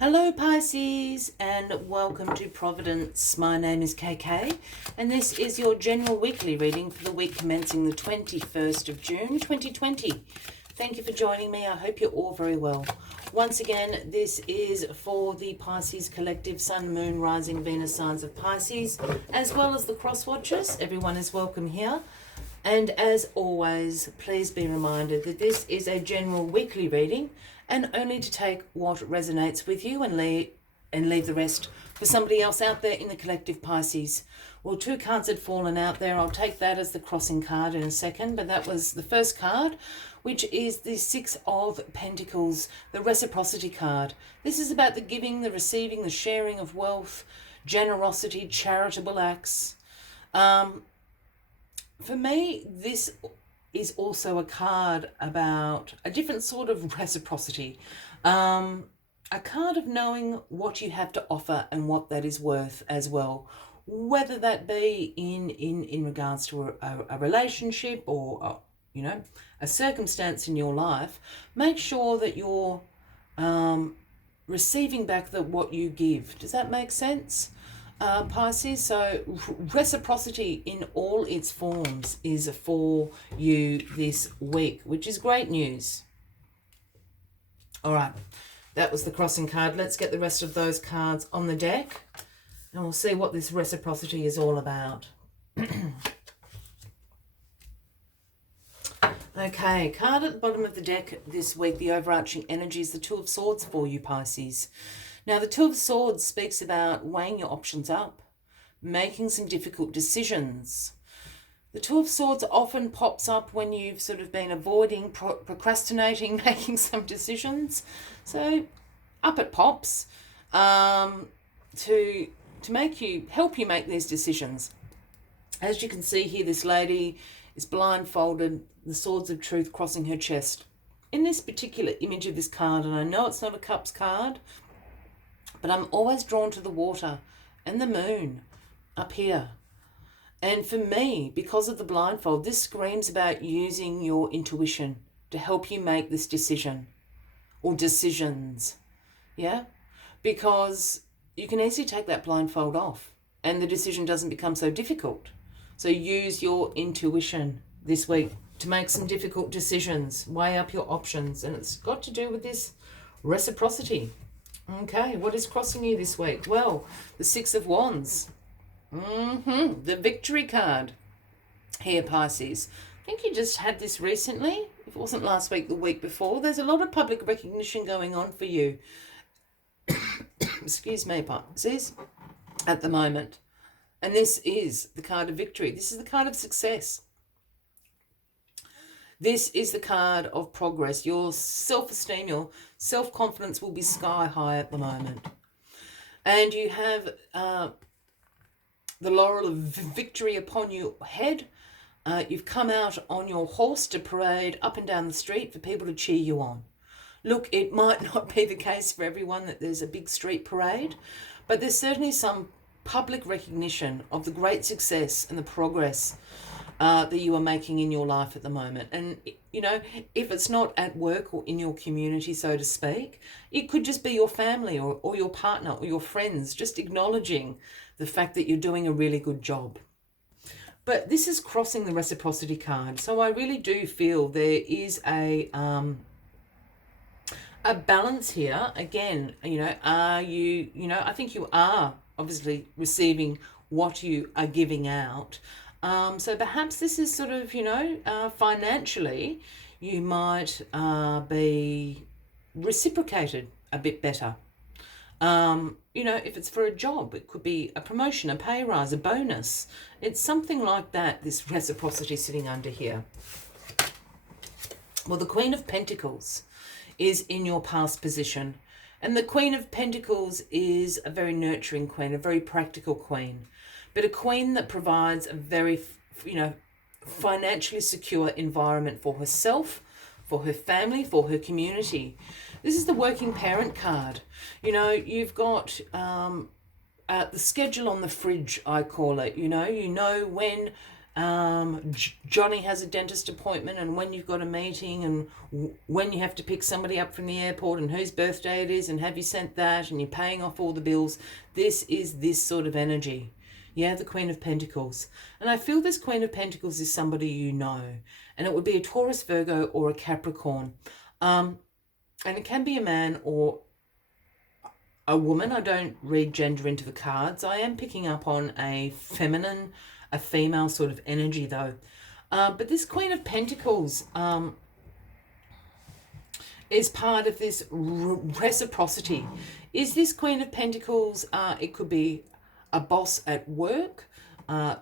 Hello Pisces and welcome to Providence. My name is KK and this is your general weekly reading for the week commencing the 21st of June 2020. Thank you for joining me. I hope you're all very well. Once again, this is for the Pisces Collective Sun, Moon, Rising, Venus signs of Pisces, as well as the cross watchers. Everyone is welcome here. And as always, please be reminded that this is a general weekly reading and only to take what resonates with you and leave the rest for somebody else out there in the collective Pisces. Well, two cards had fallen out there. I'll take that as the crossing card in a second, but that was the first card, which is the Six of Pentacles, the reciprocity card. This is about the giving, the receiving, the sharing of wealth, generosity, charitable acts. For me, this is also a card about a different sort of reciprocity. A card of knowing what you have to offer and what that is worth as well. Whether that be in regards to a relationship or, a circumstance in your life, make sure that you're receiving back what you give. Does that make sense? Pisces, so reciprocity in all its forms is for you this week, which is great news. All right, that was the crossing card. Let's get the rest of those cards on the deck and we'll see what this reciprocity is all about. Okay, card at the bottom of the deck this week, the overarching energy is the Two of Swords for you, Pisces. Now, the Two of Swords speaks about weighing your options up, making some difficult decisions. The Two of Swords often pops up when you've sort of been avoiding, procrastinating, making some decisions. So up it pops to help you make these decisions. As you can see here, this lady is blindfolded, the swords of truth crossing her chest. In this particular image of this card, and I know it's not a cups card, but I'm always drawn to the water and the moon up here. And for me, because of the blindfold, this screams about using your intuition to help you make this decision or decisions. Yeah? Because you can easily take that blindfold off and the decision doesn't become so difficult. So use your intuition this week to make some difficult decisions. Weigh up your options. And it's got to do with this reciprocity. Okay, what is crossing you this week? Well, the Six of Wands. The victory card here, Pisces. I think you just had this recently. If it wasn't last week, the week before. There's a lot of public recognition going on for you. Excuse me, Pisces, at the moment. And this is the card of victory. This is the card of success. This is the card of progress. Your self-esteem, your self-confidence will be sky high at the moment. And you have the laurel of victory upon your head. You've come out on your horse to parade up and down the street for people to cheer you on. Look, it might not be the case for everyone that there's a big street parade, but there's certainly some public recognition of the great success and the progress that you are making in your life at the moment. And, if it's not at work or in your community, so to speak, it could just be your family or your partner or your friends just acknowledging the fact that you're doing a really good job. But this is crossing the reciprocity card. So I really do feel there is a balance here. Again, are you, I think you are obviously receiving what you are giving out. So perhaps this is sort of, financially, you might be reciprocated a bit better. If it's for a job, it could be a promotion, a pay rise, a bonus. It's something like that, this reciprocity sitting under here. Well, the Queen of Pentacles is in your past position. And the Queen of Pentacles is a very nurturing queen, a very practical queen. But a queen that provides a very, financially secure environment for herself, for her family, for her community. This is the working parent card. You've got the schedule on the fridge, I call it. You know when Johnny has a dentist appointment, and when you've got a meeting, and when you have to pick somebody up from the airport, and whose birthday it is, and have you sent that, and you're paying off all the bills. This is this sort of energy. Yeah, the Queen of Pentacles. And I feel this Queen of Pentacles is somebody you know. And it would be a Taurus, Virgo, or a Capricorn. And it can be a man or a woman. I don't read gender into the cards. I am picking up on a feminine, a female sort of energy though. But this Queen of Pentacles is part of this reciprocity. Is this Queen of Pentacles, it could be a boss at work, the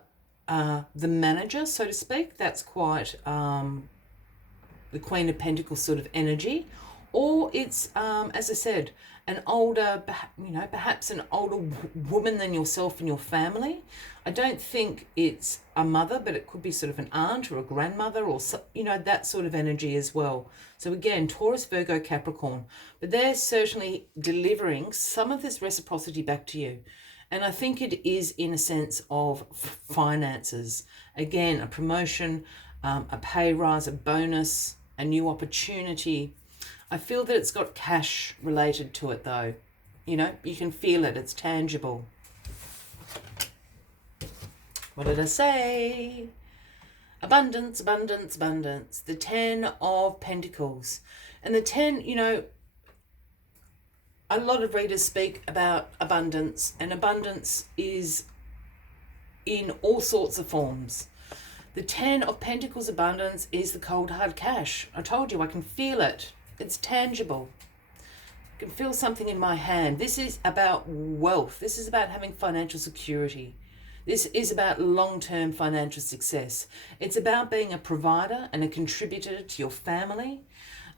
manager, so to speak. That's quite the Queen of Pentacles sort of energy. Or it's, as I said, an older, perhaps an older woman than yourself and your family. I don't think it's a mother, but it could be sort of an aunt or a grandmother or, that sort of energy as well. So again, Taurus, Virgo, Capricorn. But they're certainly delivering some of this reciprocity back to you. And I think it is in a sense of finances. Again, a promotion, a pay rise, a bonus, a new opportunity. I feel that it's got cash related to it though. You can feel it. It's tangible. What did I say? Abundance, abundance, abundance. The 10 of Pentacles. And the 10, a lot of readers speak about abundance, and abundance is in all sorts of forms. The 10 of Pentacles abundance is the cold hard cash. I told you, I can feel it. It's tangible. I can feel something in my hand. This is about wealth. This is about having financial security. This is about long-term financial success. It's about being a provider and a contributor to your family,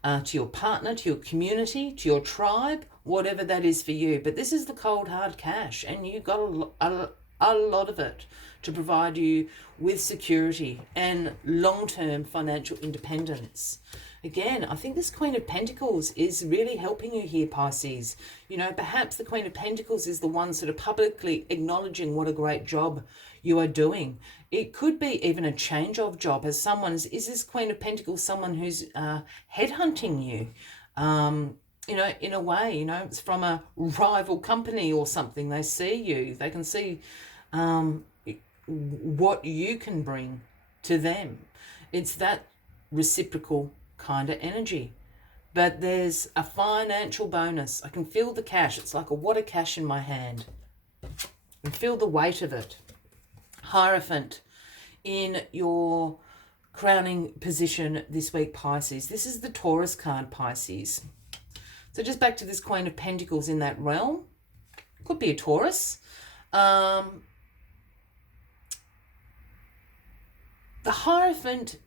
to your partner, to your community, to your tribe, whatever that is for you. But this is the cold hard cash, and you've got a lot of it to provide you with security and long-term financial independence. Again, I think this Queen of Pentacles is really helping you here, Pisces. Perhaps the Queen of Pentacles is the one sort of publicly acknowledging what a great job you are doing. It could be even a change of job, as someone is this Queen of Pentacles someone who's headhunting you? In a way, it's from a rival company or something. They see you. They can see what you can bring to them. It's that reciprocal kind of energy. But there's a financial bonus. I can feel the cash. It's like a wad of cash in my hand. And feel the weight of it. Hierophant in your crowning position this week, Pisces. This is the Taurus card, Pisces. So just back to this Queen of Pentacles in that realm. Could be a Taurus. The Hierophant,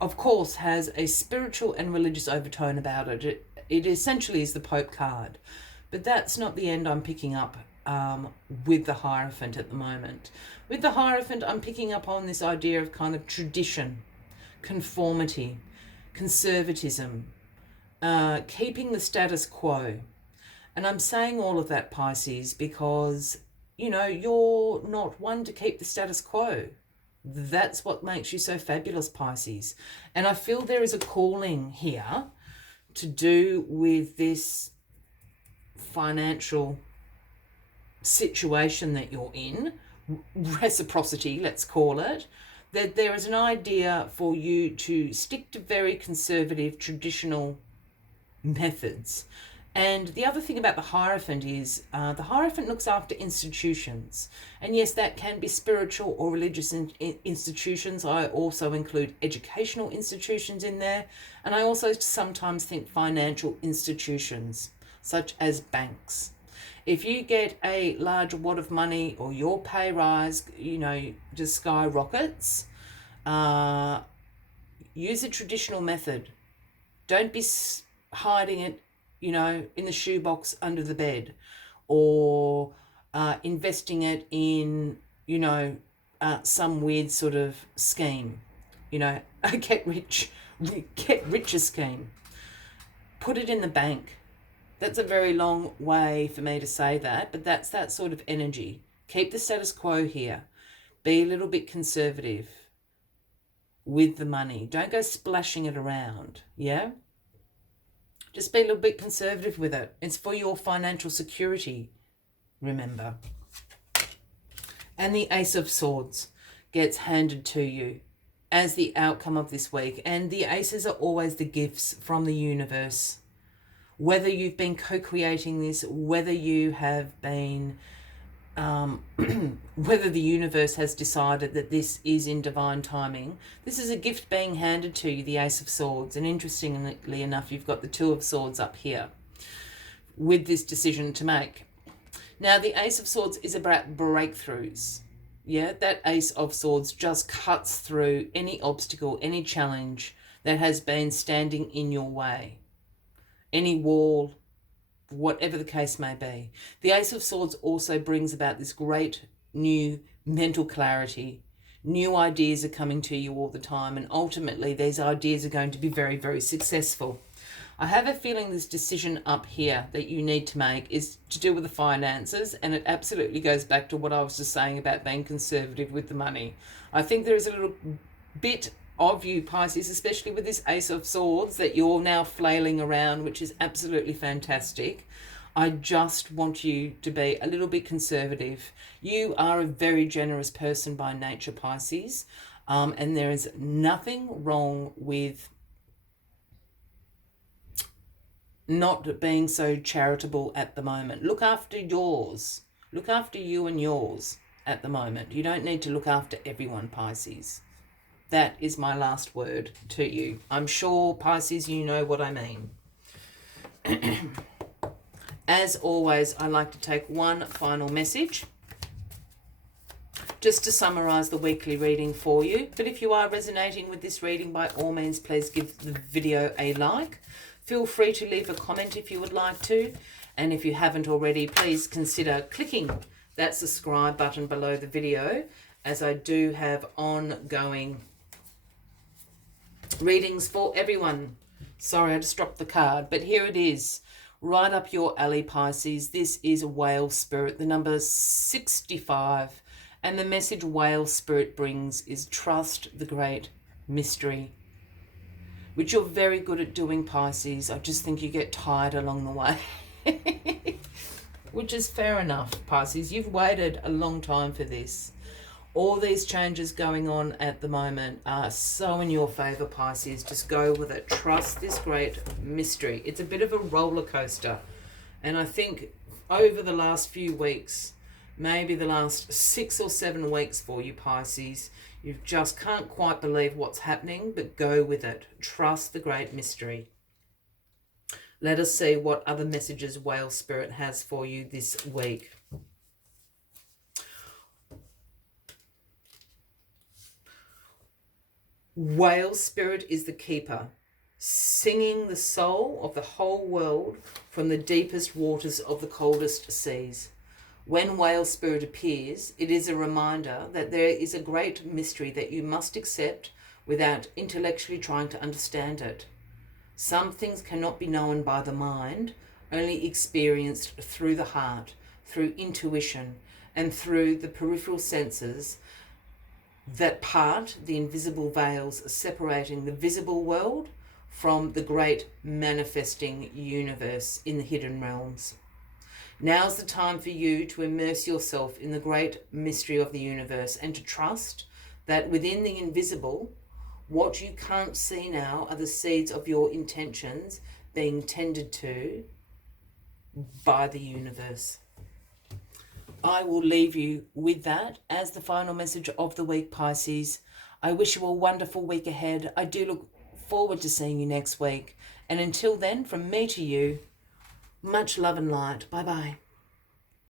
of course, has a spiritual and religious overtone about it. It essentially is the Pope card. But that's not the end I'm picking up with the Hierophant at the moment. With the Hierophant, I'm picking up on this idea of kind of tradition, conformity, conservatism, keeping the status quo. And I'm saying all of that, Pisces, because, you're not one to keep the status quo. That's what makes you so fabulous, Pisces. And I feel there is a calling here to do with this financial situation that you're in, reciprocity, let's call it, that there is an idea for you to stick to very conservative, traditional methods. And the other thing about the Hierophant is the Hierophant looks after institutions. And yes, that can be spiritual or religious institutions. I also include educational institutions in there. And I also sometimes think financial institutions, such as banks. If you get a large wad of money or your pay rise, just skyrockets, use a traditional method. Don't be hiding it in the shoebox under the bed, or investing it in, some weird sort of scheme, a get richer scheme. Put it in the bank. That's a very long way for me to say that, but that's that sort of energy. Keep the status quo here. Be a little bit conservative with the money. Don't go splashing it around, yeah? Just be a little bit conservative with it. It's for your financial security, remember. And the Ace of Swords gets handed to you as the outcome of this week. And the aces are always the gifts from the universe. Whether you've been co-creating this, whether you have been, whether the universe has decided that this is in divine timing, this is a gift being handed to you, the Ace of Swords. And interestingly enough, you've got the Two of Swords up here with this decision to make. Now, the Ace of Swords is about breakthroughs. Yeah, that Ace of Swords just cuts through any obstacle, any challenge that has been standing in your way. Any wall, whatever the case may be. The Ace of Swords also brings about this great new mental clarity. New ideas are coming to you all the time, and ultimately these ideas are going to be very, very successful. I have a feeling this decision up here that you need to make is to do with the finances, and it absolutely goes back to what I was just saying about being conservative with the money. I think there is a little bit of you, Pisces, especially with this Ace of Swords, that you're now flailing around, which is absolutely fantastic. I just want you to be a little bit conservative. You are a very generous person by nature, Pisces, and there is nothing wrong with not being so charitable at the moment. Look after yours. Look after you and yours at the moment. You don't need to look after everyone, Pisces. That is my last word to you. I'm sure, Pisces, you know what I mean. As always, I like to take one final message just to summarize the weekly reading for you. But if you are resonating with this reading, by all means, please give the video a like. Feel free to leave a comment if you would like to. And if you haven't already, please consider clicking that subscribe button below the video, as I do have ongoing readings for everyone. Sorry, I just dropped the card, but here it is. Right up your alley, Pisces. This is Whale Spirit, the number 65. And the message Whale Spirit brings is trust the great mystery, which you're very good at doing, Pisces. I just think you get tired along the way, which is fair enough, Pisces. You've waited a long time for this. All these changes going on at the moment are so in your favor, Pisces. Just go with it. Trust this great mystery. It's a bit of a roller coaster. And I think over the last few weeks, maybe the last 6 or 7 weeks for you, Pisces, you just can't quite believe what's happening, but go with it. Trust the great mystery. Let us see what other messages Whale Spirit has for you this week. Whale Spirit is the keeper, singing the soul of the whole world from the deepest waters of the coldest seas. When Whale Spirit appears, it is a reminder that there is a great mystery that you must accept without intellectually trying to understand it. Some things cannot be known by the mind, only experienced through the heart, through intuition, and through the peripheral senses that part the invisible veils separating the visible world from the great manifesting universe in the hidden realms. Now's the time for you to immerse yourself in the great mystery of the universe and to trust that within the invisible, what you can't see now are the seeds of your intentions being tended to by the universe. I will leave you with that as the final message of the week, Pisces. I wish you a wonderful week ahead. I do look forward to seeing you next week. And until then, from me to you, much love and light. Bye-bye.